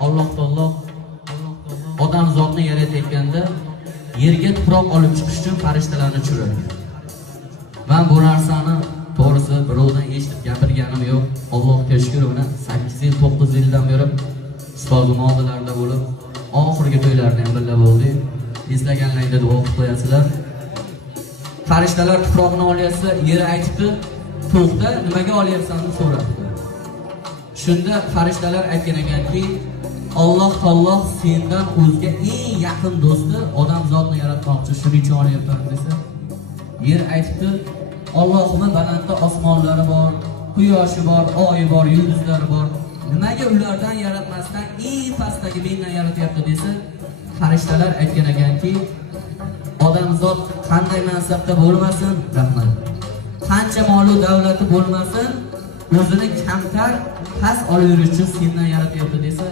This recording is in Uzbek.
Alloh taolo odam zotni yaratayotganda yerga tuproq olib chiqish uchun farishtalarni tushiradi. Men bu narsani to'g'risi birovdan eshitib gapirganim yo'q. Allohga shukr, buni 8 yil 9 yildan beri ustozim oldilarida bo'lib, oxirgi to'ylarni ham birga bo'ldik. Eslaganlaringda duo qilib qo'yasizlar. Farishtalar tuproqni olyapsa, yer aytibdi, to'xta, nimaga olyapsan deb so'radi. Shunda farishtalar aytgan ekanki, Alloh taolo sendan o'zga eng yaqin do'sti odam zotni yaratmoqchi, shuning uchun olyapman desa, yer aytibdi, Allohning balandda osmonlari bor, quyoshi bor, oyi bor, yulduzlari bor. Nimaga ulardan yaratmasdan eng pastdagi mendan yaratyapti desa, farishtalar aytgan ekanki, odamzod qanday mansabda bo'lmasin, rahmat. Qancha mol va davlati bo'lmasin, o'zini kamtar, past olib yurish uchun sendan yaratyapti desa,